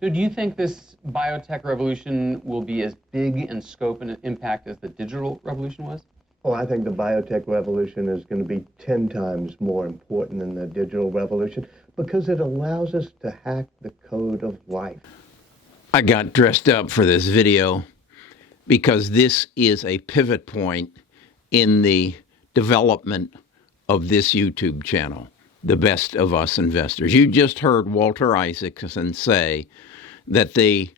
So do you think this biotech revolution will be as big in scope and impact as the digital revolution was? Oh, I think the biotech revolution is going to be 10 times more important than the digital revolution because it allows us to hack the code of life. I got dressed up for this video because this is a pivot point in the development of this YouTube channel, The Best of Us Investors. You just heard Walter Isaacson say that the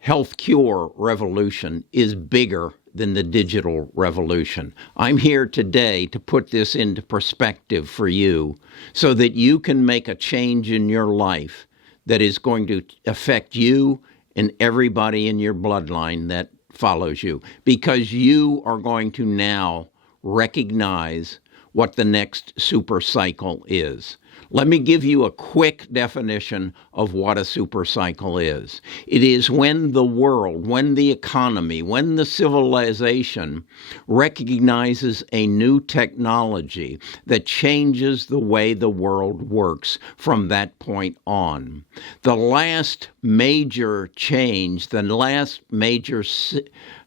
health cure revolution is bigger than the digital revolution. I'm here today to put this into perspective for you so that you can make a change in your life that is going to affect you and everybody in your bloodline that follows you, because you are going to now recognize what the next super cycle is. Let me give you a quick definition of what a super cycle is. It is when the world, when the economy, when the civilization recognizes a new technology that changes the way the world works from that point on. The last major change, the last major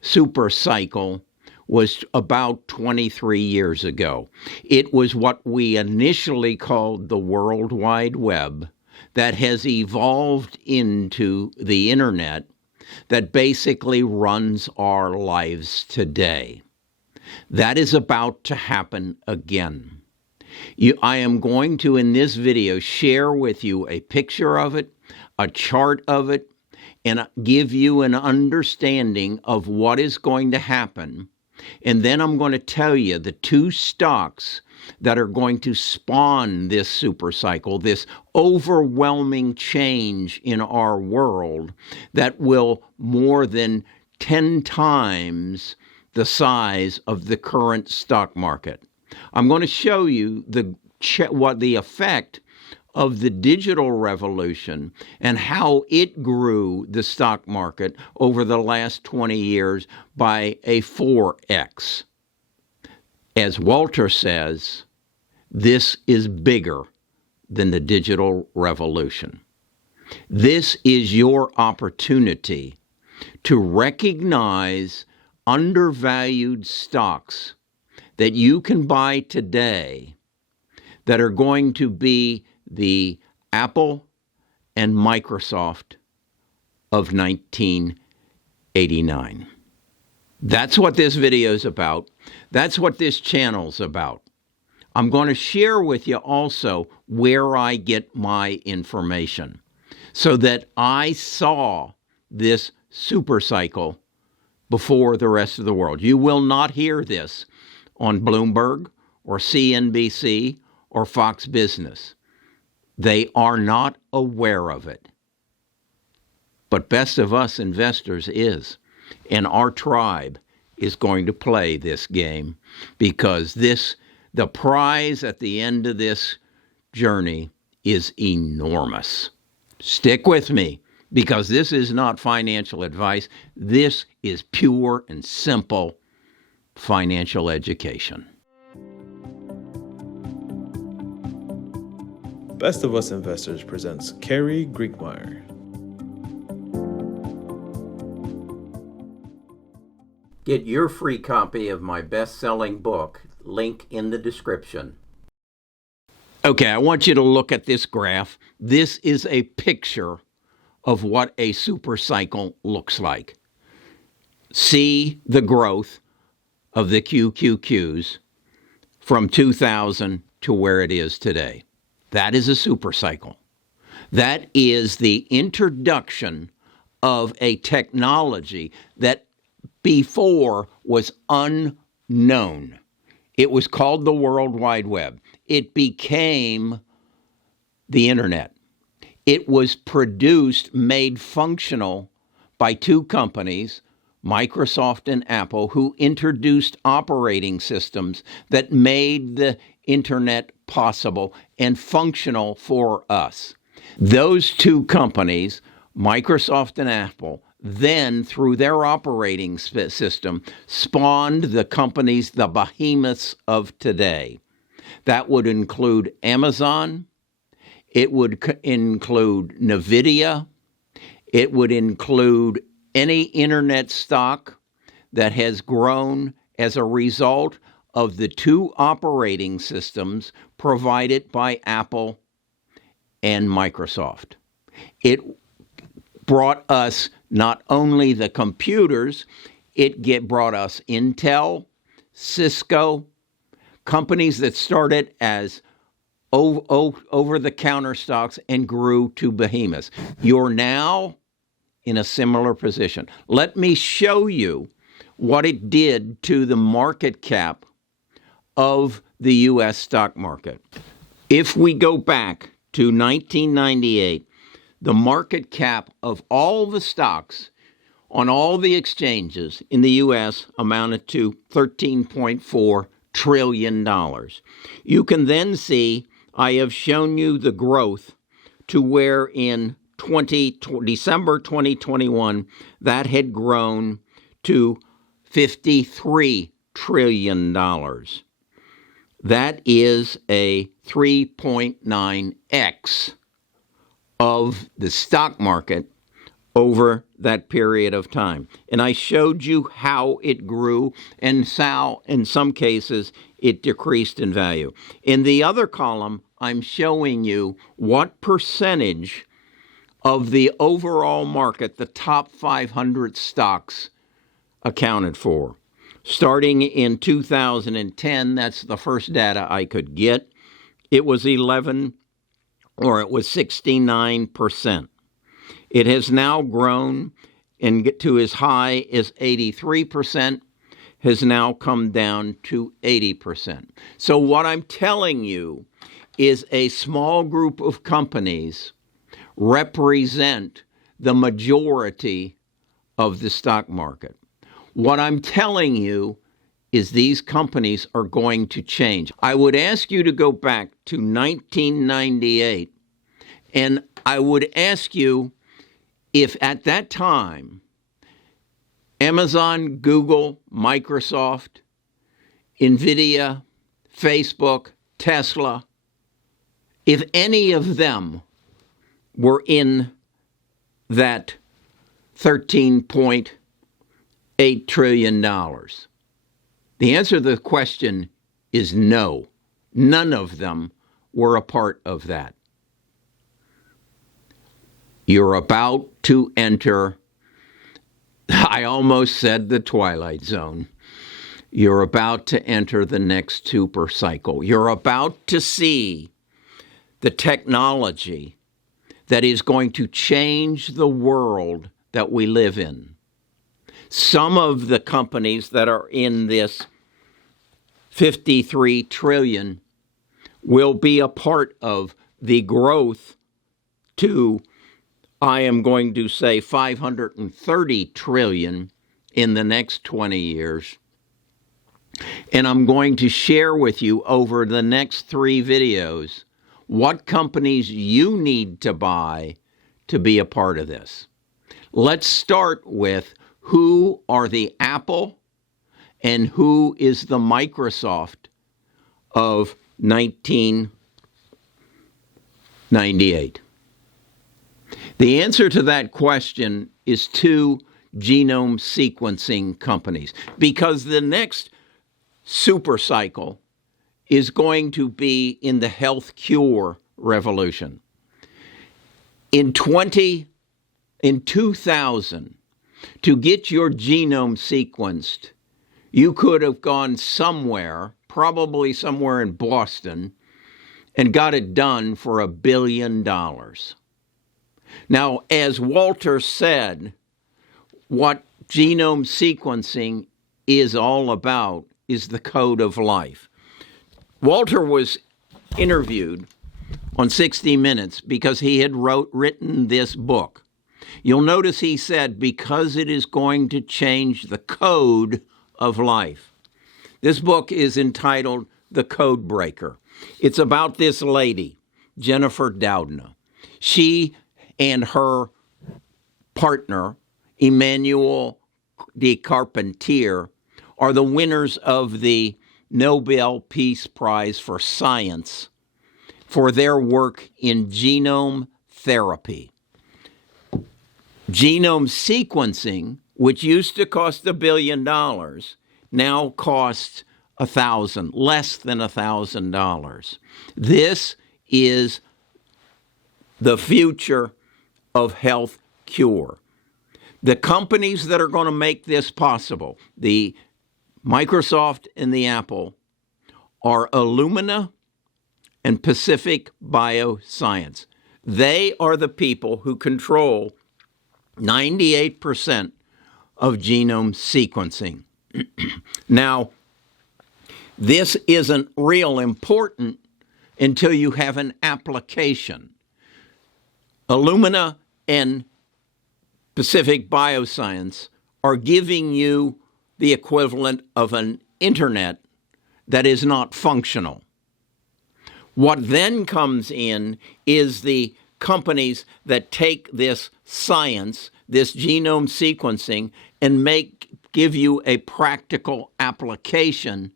super cycle was about 23 years ago. It was what we initially called the World Wide Web that has evolved into the internet that basically runs our lives today. That is about to happen again. I am going to, in this video, share with you a picture of it, a chart of it, and give you an understanding of what is going to happen. And then I'm going to tell you the two stocks that are going to spawn this super cycle, this overwhelming change in our world that will more than 10 times the size of the current stock market. I'm going to show you what the effect of the digital revolution and how it grew the stock market over the last 20 years by a 4x. As Walter says, this is bigger than the digital revolution. This is your opportunity to recognize undervalued stocks that you can buy today that are going to be the Apple and Microsoft of 1989. That's what this video is about. That's what this channel's about. I'm going to share with you also where I get my information so that I saw this super cycle before the rest of the world. You will not hear this on Bloomberg or CNBC or Fox Business. They are not aware of it. But Best of Us Investors is, and our tribe is going to play this game because the prize at the end of this journey is enormous. Stick with me because this is not financial advice. This is pure and simple financial education. Best of Us Investors presents Carrie Griegmeyer. Get your free copy of my best-selling book, link in the description. Okay, I want you to look at this graph. This is a picture of what a super cycle looks like. See the growth of the QQQs from 2000 to where it is today. That is a super cycle. That is the introduction of a technology that before was unknown. It was called the World Wide Web. It became the internet. It was produced, made functional by two companies, Microsoft and Apple, who introduced operating systems that made the internet possible and functional for us. Those two companies, Microsoft and Apple, then through their operating system spawned the companies, the behemoths of today. That would include Amazon, it would include NVIDIA, It would include any internet stock that has grown as a result of the two operating systems provided by Apple and Microsoft. It brought us not only the computers, it brought us Intel, Cisco, companies that started as over-the-counter stocks and grew to behemoths. You're now in a similar position. Let me show you what it did to the market cap of the U.S. stock market. If we go back to 1998, the market cap of all the stocks on all the exchanges in the U.S. amounted to $13.4 trillion. You can then see I have shown you the growth to where in December 2021, that had grown to $53 trillion. That is a 3.9x of the stock market over that period of time. And I showed you how it grew and how, in some cases, it decreased in value. In the other column, I'm showing you what percentage of the overall market the top 500 stocks accounted for. Starting in 2010, that's the first data I could get, it was 69%. It has now grown and get to as high as 83%, has now come down to 80%. So what I'm telling you is a small group of companies represent the majority of the stock market. What I'm telling you is these companies are going to change. I would ask you to go back to 1998, and I would ask you if at that time Amazon, Google, Microsoft, NVIDIA, Facebook, Tesla, if any of them were in that $13.8 trillion. The answer to the question is no. None of them were a part of that. You're about to enter, I almost said the twilight zone. You're about to enter the next super cycle. You're about to see the technology that is going to change the world that we live in. Some of the companies that are in this 53 trillion will be a part of the growth to, I am going to say, 530 trillion in the next 20 years. And I'm going to share with you over the next 3 videos what companies you need to buy to be a part of this. Let's start with who are the Apple and who is the Microsoft of 1998. The answer to that question is 2 genome sequencing companies, because the next super cycle is going to be in the health cure revolution. In 2000, to get your genome sequenced, you could have gone somewhere, probably somewhere in Boston, and got it done for $1 billion. Now, as Walter said, what genome sequencing is all about is the code of life. Walter was interviewed on 60 Minutes because he had written this book. You'll notice he said, because it is going to change the code of life. This book is entitled The Code Breaker. It's about this lady, Jennifer Doudna. She and her partner, Emmanuel de Carpentier, are the winners of the Nobel Peace Prize for Science for their work in genome therapy. Genome sequencing, which used to cost $1 billion, now costs less than $1,000. This is the future of health cure. The companies that are going to make this possible, the Microsoft and the Apple, are Illumina and Pacific Bioscience. They are the people who control 98% of genome sequencing. Now, this isn't real important until you have an application. Illumina and Pacific Bioscience are giving you the equivalent of an internet that is not functional. What then comes in is the companies that take this science, this genome sequencing, and give you a practical application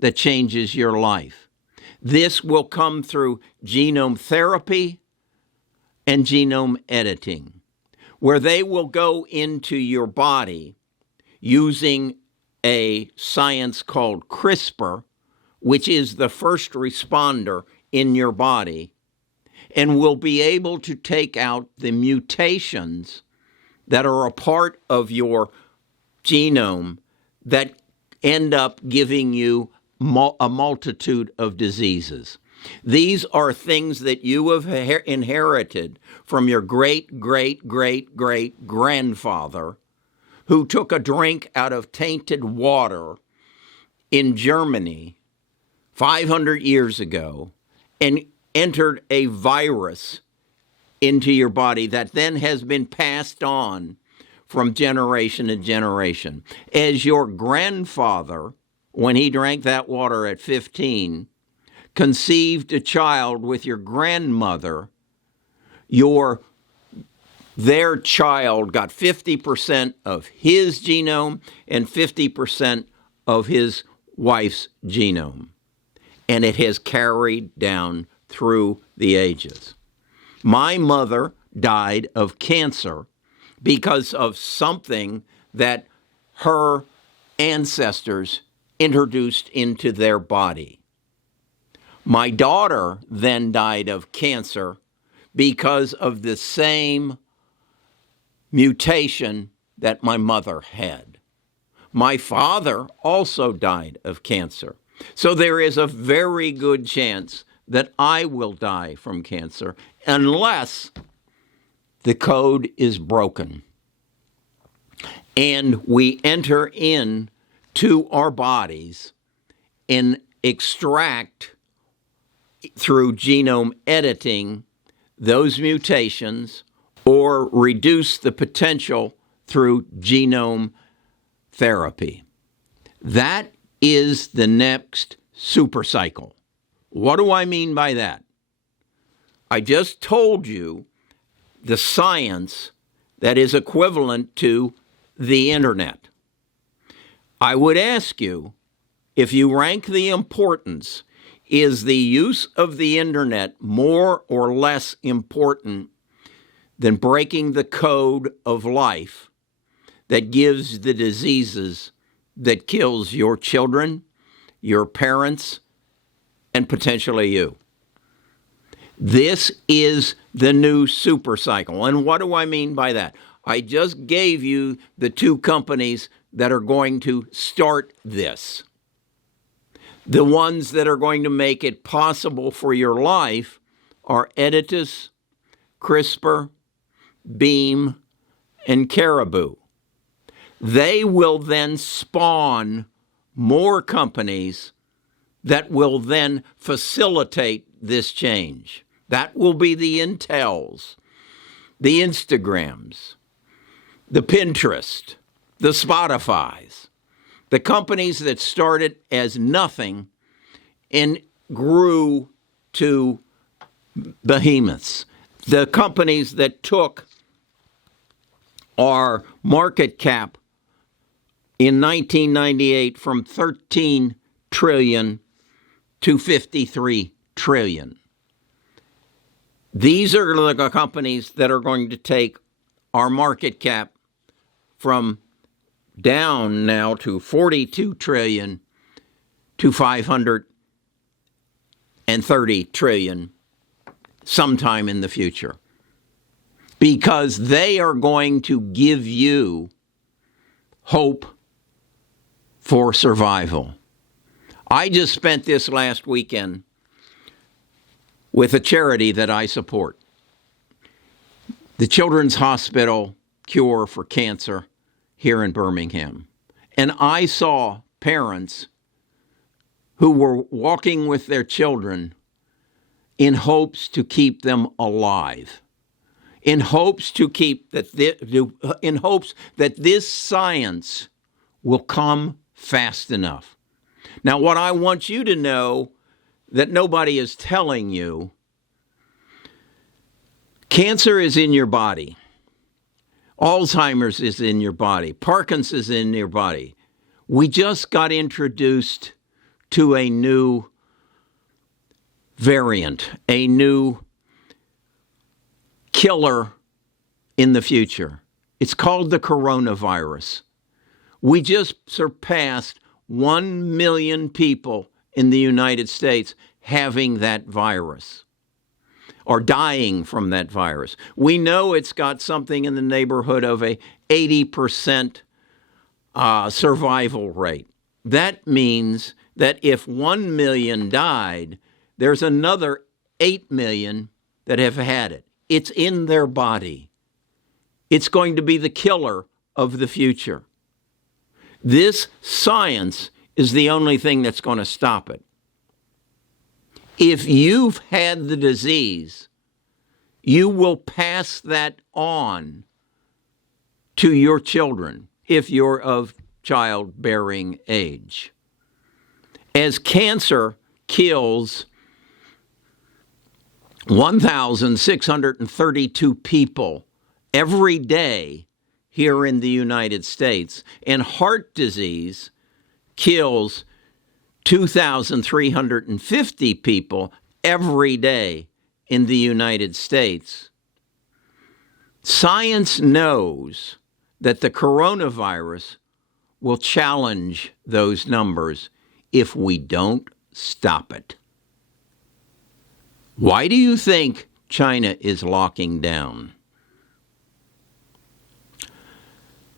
that changes your life. This will come through genome therapy and genome editing, where they will go into your body using a science called CRISPR, which is the first responder in your body, and will be able to take out the mutations that are a part of your genome that end up giving you a multitude of diseases. These are things that you have inherited from your great-great-great-great-grandfather, who took a drink out of tainted water in Germany 500 years ago and entered a virus into your body that then has been passed on from generation to generation. As your grandfather, when he drank that water at 15, conceived a child with your grandmother, their child got 50% of his genome and 50% of his wife's genome. And it has carried down through the ages. My mother died of cancer because of something that her ancestors introduced into their body. My daughter then died of cancer because of the same mutation that my mother had. My father also died of cancer. So there is a very good chance that I will die from cancer unless the code is broken and we enter into our bodies and extract through genome editing those mutations or reduce the potential through genome therapy. That is the next super cycle. What do I mean by that? I just told you the science that is equivalent to the internet. I would ask you, if you rank the importance, is the use of the internet more or less important than breaking the code of life that gives the diseases that kills your children, your parents, and potentially you? This is the new super cycle. And what do I mean by that? I just gave you the two companies that are going to start this. The ones that are going to make it possible for your life are Editas, CRISPR, Beam, and Caribou. They will then spawn more companies that will then facilitate this change. That will be the Intels, the Instagrams, the Pinterest, the Spotifys, the companies that started as nothing and grew to behemoths, the companies that took our market cap in 1998 from 13 trillion to 53 trillion. These are the companies that are going to take our market cap from down now to 42 trillion to 530 trillion sometime in the future. Because they are going to give you hope for survival. I just spent this last weekend with a charity that I support, the Children's Hospital Cure for Cancer here in Birmingham. And I saw parents who were walking with their children in hopes to keep them alive, in hopes that this science will come fast enough. Now, what I want you to know that nobody is telling you, cancer is in your body. Alzheimer's is in your body. Parkinson's is in your body. We just got introduced to a new variant, a new killer in the future. It's called the coronavirus. We just surpassed 1 million people in the United States having that virus or dying from that virus. We know it's got something in the neighborhood of a 80% survival rate. That means that if 1 million died, there's another 8 million that have had it. It's in their body. It's going to be the killer of the future. This science is the only thing that's going to stop it. If you've had the disease, you will pass that on to your children if you're of childbearing age. As cancer kills 1,632 people every day here in the United States, and heart disease kills 2,350 people every day in the United States. Science knows that the coronavirus will challenge those numbers if we don't stop it. Why do you think China is locking down?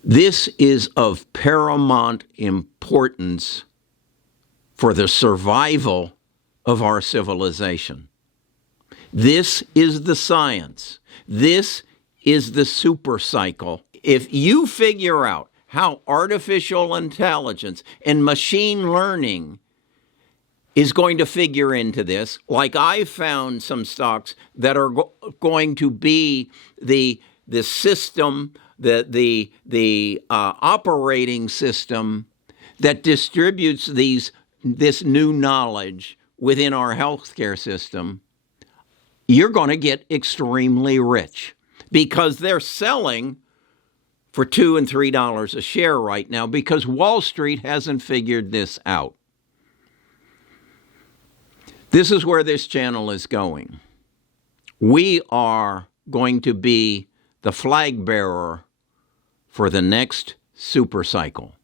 This is of paramount importance for the survival of our civilization. This is the science. This is the super cycle. If you figure out how artificial intelligence and machine learning is going to figure into this, like I found some stocks that are going to be the system, the operating system that distributes this new knowledge within our healthcare system, you're going to get extremely rich because they're selling for $2 and $3 a share right now because Wall Street hasn't figured this out. This is where this channel is going. We are going to be the flag bearer for the next super cycle.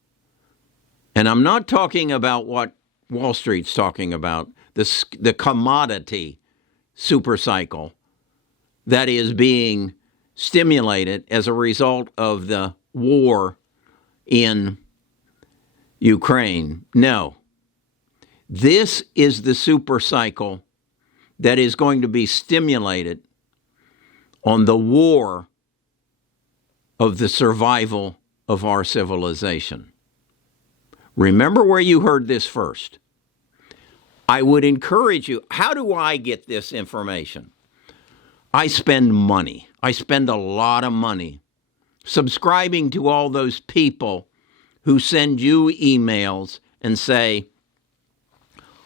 And I'm not talking about what Wall Street's talking about, the commodity super cycle that is being stimulated as a result of the war in Ukraine. No. This is the super cycle that is going to be stimulated on the war of the survival of our civilization. Remember where you heard this first. I would encourage you, how do I get this information? I spend money. I spend a lot of money subscribing to all those people who send you emails and say,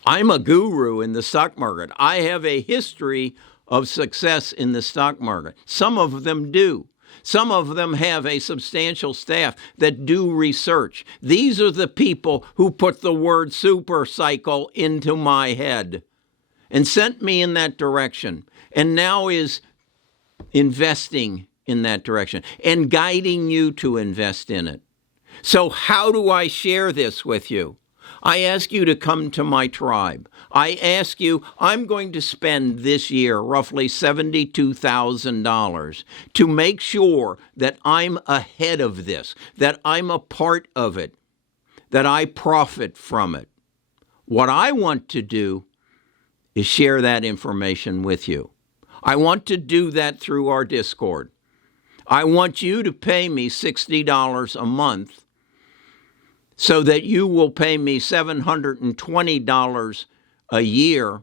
I'm a guru in the stock market. I have a history of success in the stock market. Some of them do. Some of them have a substantial staff that do research. These are the people who put the word super cycle into my head and sent me in that direction and now is investing in that direction and guiding you to invest in it. So how do I share this with you? I ask you to come to my tribe. I ask you, I'm going to spend this year roughly $72,000 to make sure that I'm ahead of this, that I'm a part of it, that I profit from it. What I want to do is share that information with you. I want to do that through our Discord. I want you to pay me $60 a month so that you will pay me $720 a year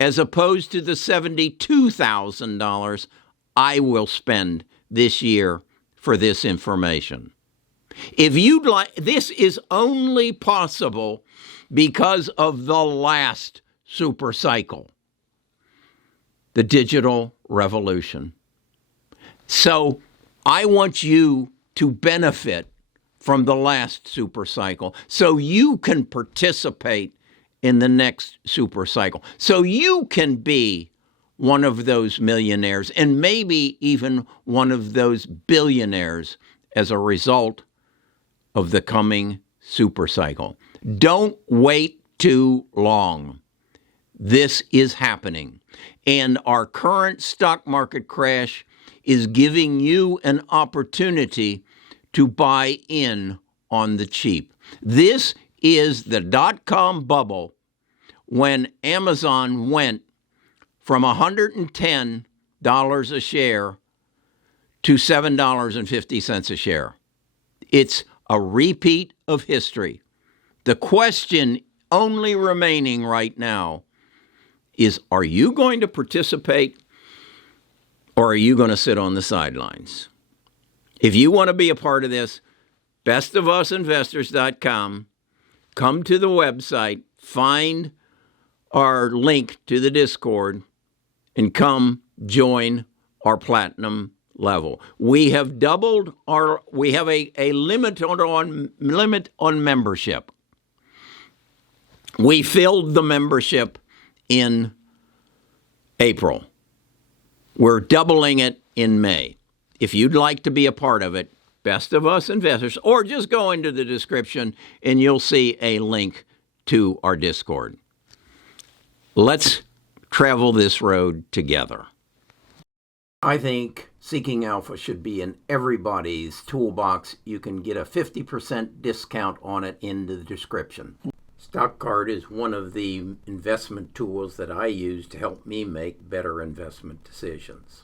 as opposed to the $72,000 I will spend this year for this information. If you'd like, this is only possible because of the last super cycle, the digital revolution. So I want you to benefit from the last super cycle so you can participate in the next super cycle, so you can be one of those millionaires and maybe even one of those billionaires as a result of the coming super cycle. Don't wait too long. This is happening. And our current stock market crash is giving you an opportunity to buy in on the cheap. This is the dot-com bubble when Amazon went from $110 a share to $7.50 a share. It's a repeat of history. The question only remaining right now is, are you going to participate or are you going to sit on the sidelines? If you want to be a part of this, bestofusinvestors.com, come to the website, find our link to the Discord, and come join our platinum level. We have doubled we have a limit on membership. We filled the membership in April. We're doubling it in May. If you'd like to be a part of it, Best of Us Investors, or just go into the description and you'll see a link to our Discord. Let's travel this road together. I think Seeking Alpha should be in everybody's toolbox. You can get a 50% discount on it in the description. StockCard is one of the investment tools that I use to help me make better investment decisions.